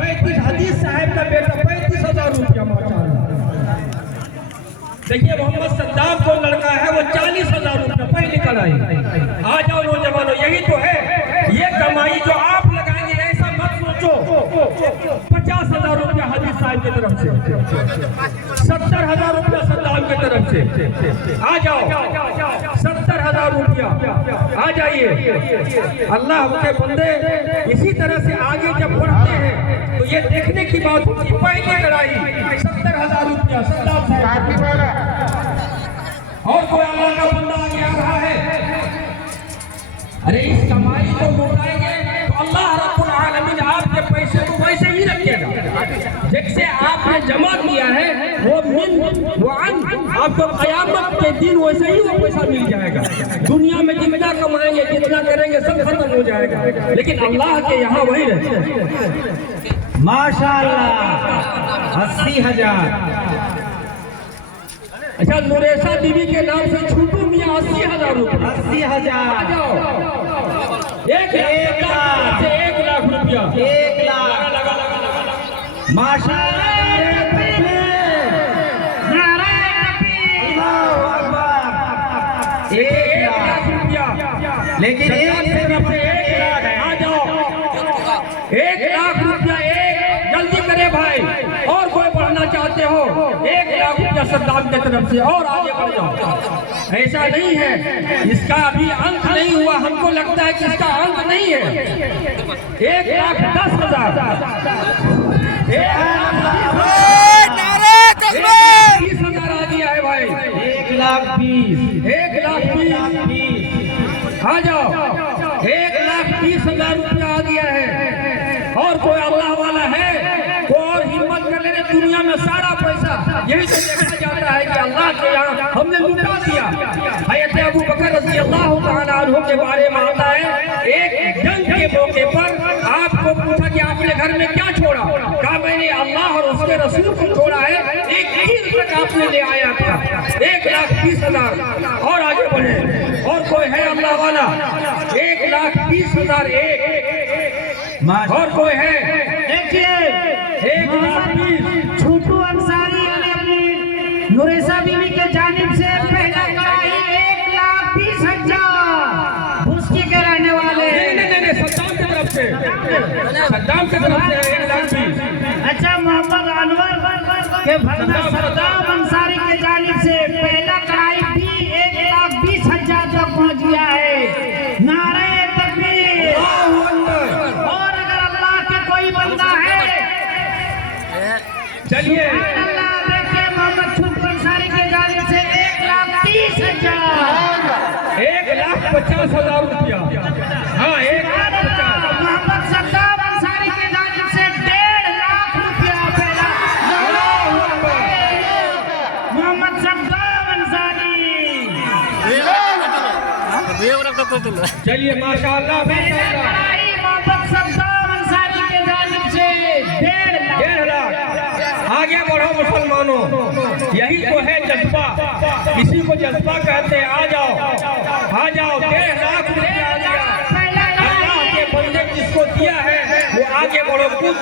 35 हदीस साहब का बेटा 35,000 रुपया माशाअल्लाह। देखिए मोहम्मद सद्दाम को लड़का है वो 40,000 रुपया पहली कड़ाई। आ जाओ नौजवानों, यही तो है ये कमाई जो आप लगाएंगे, ऐसा मत सोचो। 50,000 रुपया हदीस साहब की तरफ से, 70,000 रुपया सद्दाम की तरफ से। आ जाओ 70,000 रुपया, आ जाइए। अल्लाह के बंदे इसी तरह से आगे जब बढ़ते हैं तो ये देखने की बात होती, पहली कड़ाई 70,000 रुपया सद्दाम साहब। और कोई अल्लाह का बंदा आगे आ रहा है, अरे इस कमाई को लौटाएंगे तो अल्लाह रब्बुल आलमीन आपके पैसे को वैसे ही रखेगा जैसे आपने जमा किया है। वो आपको क़यामत के दिन वैसे ही वो पैसा मिल जाएगा। दुनिया में जितना कमाएंगे, जितना करेंगे, सब खत्म हो जाएगा, लेकिन अल्लाह के यहाँ वही रहते। माशाअल्लाह 80,000। अच्छा, नूरेसा बीवी के नाम से छोटू मियाँ 80,000 रुपया। 80,000। 1 लाख रुपया। 1 लाख। माशाअल्लाह। अल्लाहू अकबर। 1 लाख रुपया। लेकिन 1 लाख है। आ जाओ 1 लाख रुपया। जल्दी करे भाई, और कोई बढ़ना चाहते हो 1 लाख रुपया सद्दाम की तरफ से, और आगे बढ़ जाओ। ऐसा नहीं है, इसका अभी अंत नहीं हुआ। हमको लगता है कि इसका अंत नहीं है। 1,10,000। 1,20,000 आ गया है भाई। 1,20,000। 1,20,000। आ जाओ 1,20,000 रुपया आ गया है। और कोई अल्लाह वाला है तो और हिम्मत कर लेने। दुनिया में सारा पैसा यही तो देखा जाता है कि अल्लाह के यहाँ हमने लुटा दिया। हज़रत अबू बकर रज़ी अल्लाह तआला अन्हु के बारे में आता है, एक जंग के मौके पर आपको पूछा कि आपने घर में क्या छोड़ा? कहा मैंने अल्लाह और उसके रसूल को छोड़ा है। एक चीज तक आपने ले आया था। 1,20,000। और आगे बढ़े, और कोई है अल्लाह वाला? 1,20,000। और कोई है? देखिए 1,20,000। छोटू अंसारी ने अपनी नूरेसा बीवी के जानिब से पहला कड़ाई 1,20,000 भुस्की के रहने वाले। नहीं, सद्दाम की तरफ से, सद्दाम की तरफ से 1,20,000। अच्छा, मोहम्मद अनवर के भाई सद्दाम अंसारी के जानिब से पहला कड़ाई भी 1,20,000 तक पहुंच गया है। नारे तकबीर। और अगर अल्लाह के कोई बंदा है, चलिए देखिए मोहम्मद छोटू अंसारी के जानिब से 1,30,000। 1,50,000 रुपया। हाँ 1,50,000। मोहम्मद सद्दाम अंसारी के जानिब से 1.5 लाख रुपया पहला। मोहम्मद सद्दाम अंसारी। चलिए माशाअल्लाह। मोहम्मद सद्दाम अंसारी के जानिब से 1.5 लाख। आगे बढ़ो मुसलमानों, यही तो है जज्बा, इसी को जज्बा कहते हैं। आ जाओ 1.5 लाख रुपया आ गया। अल्लाह के बंदे जिसको दिया है वो आगे बढ़ो, कूद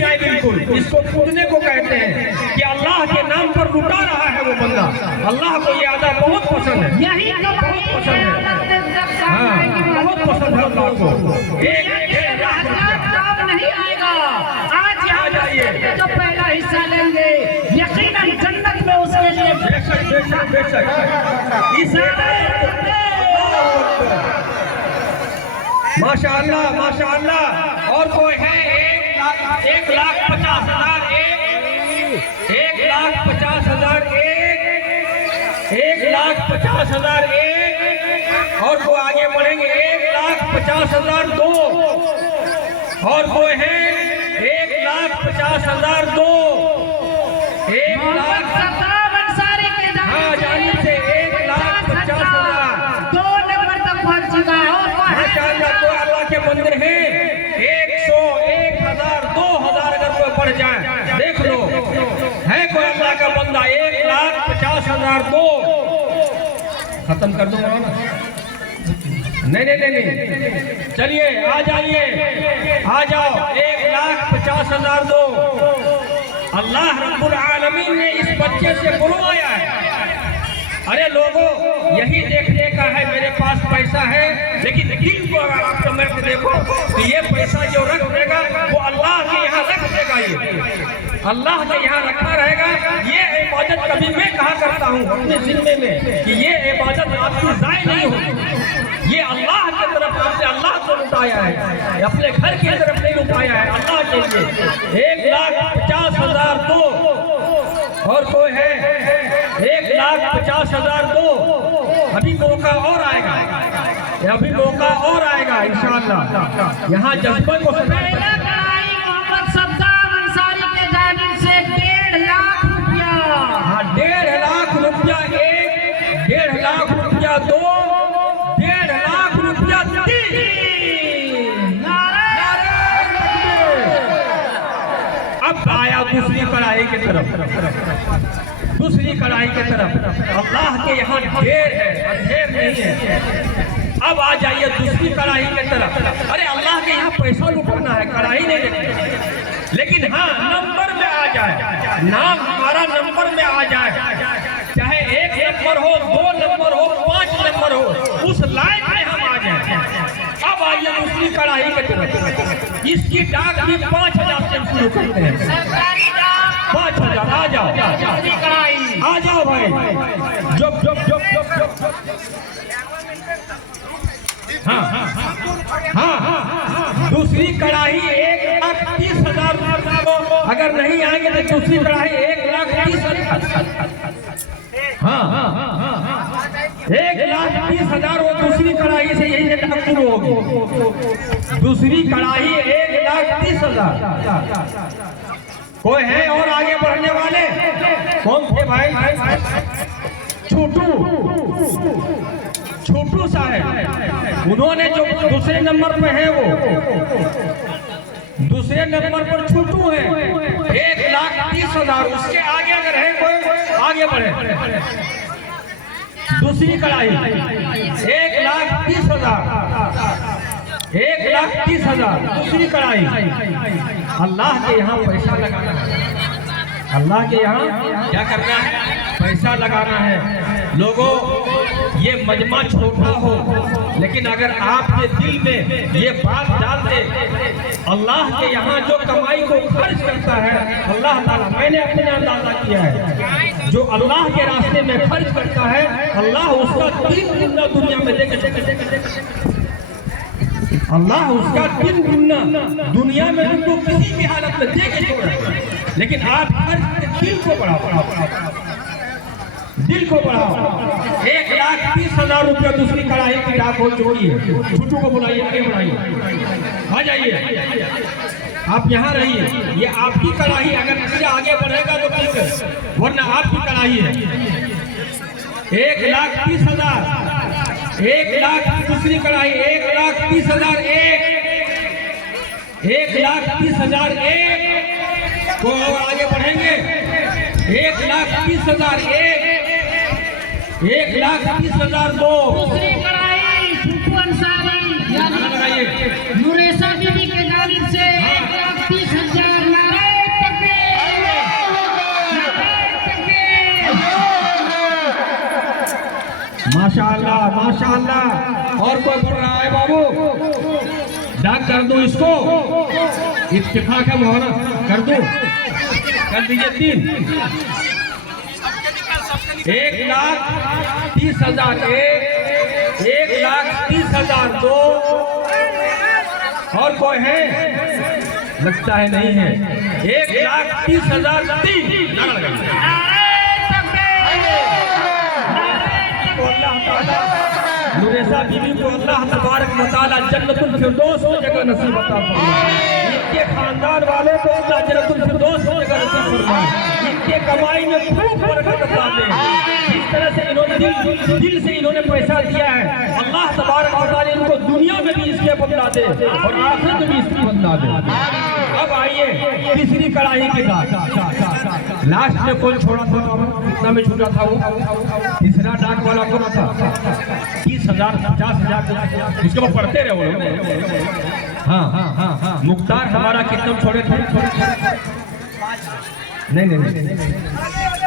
जाए बिल्कुल। इसको कूदने को कहते हैं कि अल्लाह के नाम पर लुटा रहा है वो बंदा। अल्लाह को ये आदत बहुत पसंद है, यही बहुत पसंद है। हाँ बहुत पसंद है अल्लाह को। 1.5 लाख नहीं आएगा। आज यहाँ जाइए, जो पहला हिस्सा लेंगे यकीनन जन्नत में उसके लिए बेशक। माशाअल्लाह। और कोई है? 1,50,000। 1,50,000। 1,50,000। और कोई आगे बढ़ेंगे 1,50,000। 2। और कोई है 1,50,000। 2। 1 लाख। हाँ जानिब से 1,50,000। 2 नंबर तक पहुंच चुका है। माशाअल्लाह। तो अल्लाह के मंदिर हैं 100, 1,000, 2,000 अगर कोई बढ़ जाए देख लो। है कोई अल्लाह का बंदा? 1,50,000। 2 खत्म कर दो ना। नहीं, चलिए आ जाइए, आ जाओ। 1,50,000। 50,000 दो। अल्लाह रब्बुल आलमीन ने इस बच्चे से बुलवाया है। अरे लोगों, यही देखने का है मेरे पास पैसा है, लेकिन दिल को अगर आप समझ के देखो तो ये पैसा जो रख देगा वो अल्लाह के यहाँ रख देगा। ये अल्लाह के यहाँ रखा रहेगा। ये इबादत कभी मैं कहा करता हूँ अपने जिम्मे में कि ये इबादत आपकी ज़ाय नहीं होगी। ये अल्लाह की तरफ आपने अल्लाह को लुटाया है, अपने घर की तरफ नहीं लुटाया है, अल्लाह के लिए। 1,50,000 दो। और कोई है 1,50,000 दो। अभी मौका और आएगा, अभी मौका और आएगा इंशाअल्लाह। यहाँ जज्बे को पहला कढ़ाई मोहम्मद सद्दाम अंसारी के जानिब से 1.5 लाख रुपया। हाँ, 1.5 लाख रुपया एक, 1.5 लाख रुपया दो, 1.5 लाख रुपया तीन। अब आया दूसरी कढ़ाई की तरफ, दूसरी कढ़ाई की तरफ। अल्लाह के यहाँ ढेर है, ढेर नहीं है। अब आ जाइए दूसरी कढ़ाई की तरफ। अरे अल्लाह के यहाँ पैसा लुटाना है, कढ़ाई नहीं देखनी, लेकिन हाँ नंबर में आ जाए, नाम हमारा नंबर में आ जाए, चाहे 1 नंबर हो, 2 नंबर हो, 5 नंबर हो, उस लाइन में हम आ जाए। अब आइए दूसरी कढ़ाई की तरफ। इसकी डाक भी 5,000 से शुरू करते हैं। 5,000 आ जाओ, आ जाओ भाई। जब जब जब जब जब हाँ हाँ हाँ, दूसरी कढ़ाई 1,30,000। अगर नहीं आएंगे तो दूसरी कढ़ाई 1,30,000। हाँ हाँ हाँ, 1,30,000 वो दूसरी कढ़ाई से यही से डाक शुरू होगी। दूसरी कढ़ाई 1,30,000। कोई है और आगे बढ़ने वाले? कौन थे भाई? छोटू साहब, उन्होंने जो दूसरे नंबर पे है, वो दूसरे नंबर पर छोटू है। 1,30,000। उसके आगे अगर है कोई, आगे बढ़े। दूसरी कढ़ाई 1,30,000, 1,30,000 दूसरी कढ़ाई। अल्लाह के यहाँ पैसा लगाना है, अल्लाह के यहाँ क्या करना है? पैसा लगाना है। लोगों, ये मजमा छोटा हो, लेकिन अगर आपके दिल में ये बात डाल दे, अल्लाह के यहाँ जो कमाई को खर्च करता है अल्लाह ताला, मैंने अपने अंदाजा किया है, जो अल्लाह के रास्ते में खर्च करता है अल्लाह उसका 3 गुना दुनिया में देकर, अल्लाह उसका 3 गुना दुनिया में तुमको किसी भी हालत में दे के छोड़े। लेकिन आप दिल को बढ़ाओ, दिल को बढ़ाओ। 1,30,000 रुपया दूसरी कढ़ाई की डाक हो चुकी है। छोटू को बुलाइए, आगे बढ़ाइए, आ जाइए, आप यहाँ रहिए। ये आपकी कढ़ाई, अगर इससे आगे बढ़ेगा तो ठीक है, वरना आपकी कढ़ाई है। 1,30,000, 1 लाख दूसरी कढ़ाई, 1,30,000 1,30,000 को और आगे बढ़ेंगे। 1,30,000 1,30,000 दो। दूसरी कढ़ाई छोटू अंसारी नुरेसा बीबी के जानिब से 1,30,000। नारे तकबीर, नारे तकबीर। माशाअल्लाह, माशाअल्लाह। और कोई बढ़ रहा है बाबू? डाक कर दो इसको, इत्तेफाक है मोहना, कर दो, कर दीजिए 3। 1,30,000 1,30,000 दो। और कोई है? लगता है नहीं है। 1,30,000 3। नुरेसा बीबी को अल्लाह तबारक व तआला जन्नतुल फिरदौस की जगह नसीब अता फरमाए। इनके खानदान वालों को अल्लाह जन्नतुल फिरदौस की जगह नसीब फरमाए। इनके कमाई में खूब बरकत अता दे। जिस तरह से इन्होंने दिल से इन्होंने पैसा दिया है, अल्लाह तबारक व तआला इनको दुनिया में भी इसके बदला दे और आखिरत में भी इसकी बदला दे। अब आइए तीसरी कढ़ाई की डाक। लास्ट में कौन छोड़ा था? कितना में छूटा था वो? तीसरा डाक वाला कौन था? 30,000, 50,000, उसके बाद पढ़ते रहे वो लोग। हाँ मुख्तार हमारा कितना छोड़े थे? नहीं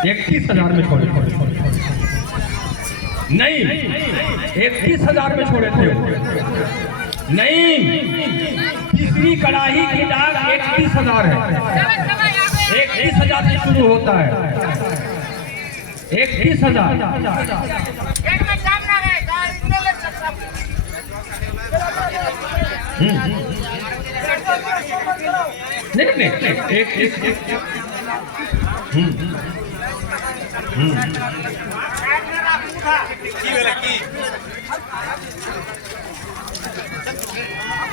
31,000 में छोड़े नहीं, 31,000 में छोड़े थे नहीं। तीसरी कड़ाही की दाग 31,000 है, 31,000 से शुरू होता है, 31,000। नहीं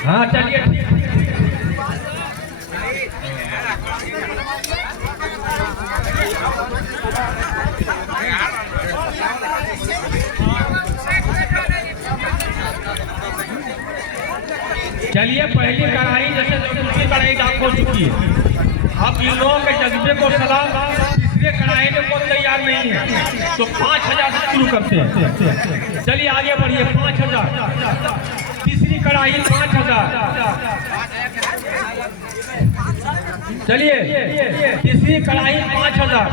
हाँ चलिए चलिए पहली कढ़ाई जैसे दूसरी कढ़ाई दाग हो चुकी है। अब इन लोगों के जज्बे को सलाम, तीसरे कढ़ाई में कोई तैयार नहीं है तो 5,000 से शुरू करते हैं। चलिए आगे बढ़िए, 5,000 तीसरी कढ़ाई 5,000। चलिए तीसरी कढ़ाई 5,000।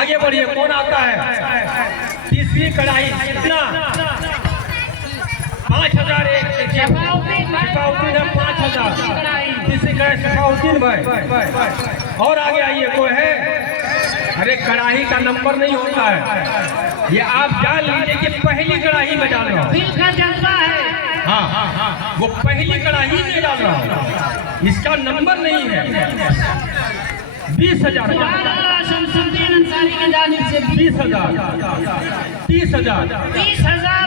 आगे बढ़िए, कौन आता है? तीसरी कढ़ाई कितना? 5,000। शिफाउद्दीन है 5,000 तीसरी कढ़ाई शिफाउद्दीन भाई। और आगे आइए, कोई है? अरे कढ़ाई का नंबर नहीं होता है, ये आप जान लीजिए कि पहली कढ़ाई में डाल रहा हूँ। हाँ वो पहली कढ़ाई में डाल रहा हूँ, इसका नंबर नहीं है। 20,000 शमसुद्दीन अंसारी की जानिब से 20,000 30,000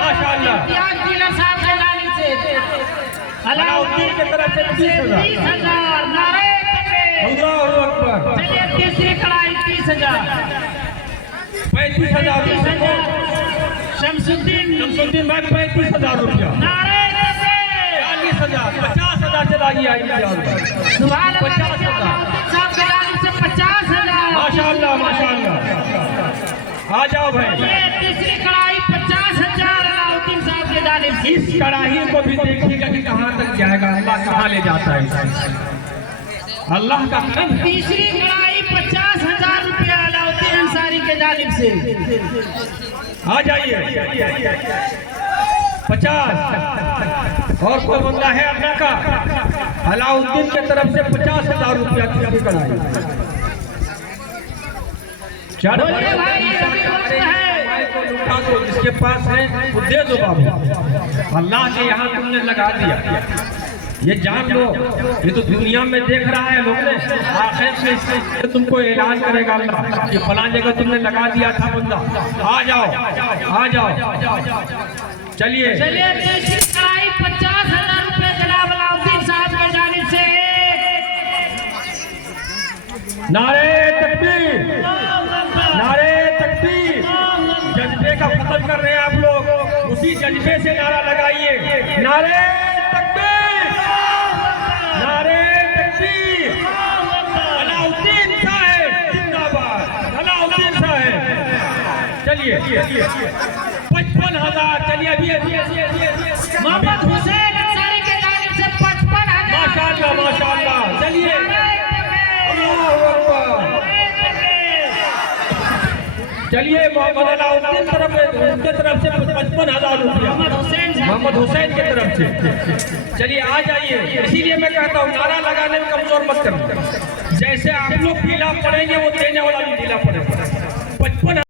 माशाअल्लाह। डीलर साहब की जानिब से अलाउद्दीन की तरफ से 30,000। नारे अल्लाहू अकबर। चलिए तीसरी कढ़ाई 30,000। 35,000 शमसुद्दीन भाई 35,000 रुपया। नारे 40,000 50,000 चला गया। 50,000 साहब की जानिब से 50,000। माशाअल्लाह माशाअल्लाह। आ जाओ भाई, तीसरी कढ़ाई 50,000 अलाउद्दीन साहब की जानिब से। इस कढ़ाई को भी देखिएगा कि कहाँ तक जाएगा, अल्लाह कहाँ ले जाता है, अल्लाह का। तीसरी कढ़ाई 50,000 रुपया अलाउद्दीन अंसारी के जानिब से। आ जाइए 50। और कोई बंदा है अल्लाह का? अलाउद्दीन की तरफ से 50,000 रुपया तीसरी कढ़ाई। बोलिए भाई, ये भी वक्त है। लुटा दो, जिसके पास है वो दे दो बाबू। अल्लाह के यहाँ तुमने लगा दिया, ये जान लो। ये तो दुनिया में देख रहा है लोग ने, आखिर में इससे तुमको ऐलान करेगा अल्लाह कि फलां जगह तुमने लगा दिया था बंदा। आ जाओ चलिए तीसरी कढ़ाई 50,000 रुपये जनाब अलाउद्दीन साहब के जानिब से। नारे तकबीर, नारे तकबीर। जज्बे का खत्म कर रहे हैं आप लोग, उसी जज्बे से नारा लगाइए। नारे तकबीर, नारे तकबीर। अलाउद्दीन साहब जिंदाबाद, अलाउद्दीन साहब। चलिए 55,000। चलिए अभी मोहम्मद हुसैन अंसारी के जानिब से 55,000। माशाअल्लाह माशाअल्लाह। चलिए अल्लाहू अकबर। चलिए मोहम्मद अलाउद्दीन उनके तरफ से 55,000 रुपया मोहम्मद हुसैन की तरफ से। चलिए आ जाइए। इसीलिए मैं कहता हूँ नारा लगाने में कमजोर मत करना, जैसे आप लोग ढीला पड़ेंगे वो देने वाला भी ढीला पड़ेगा।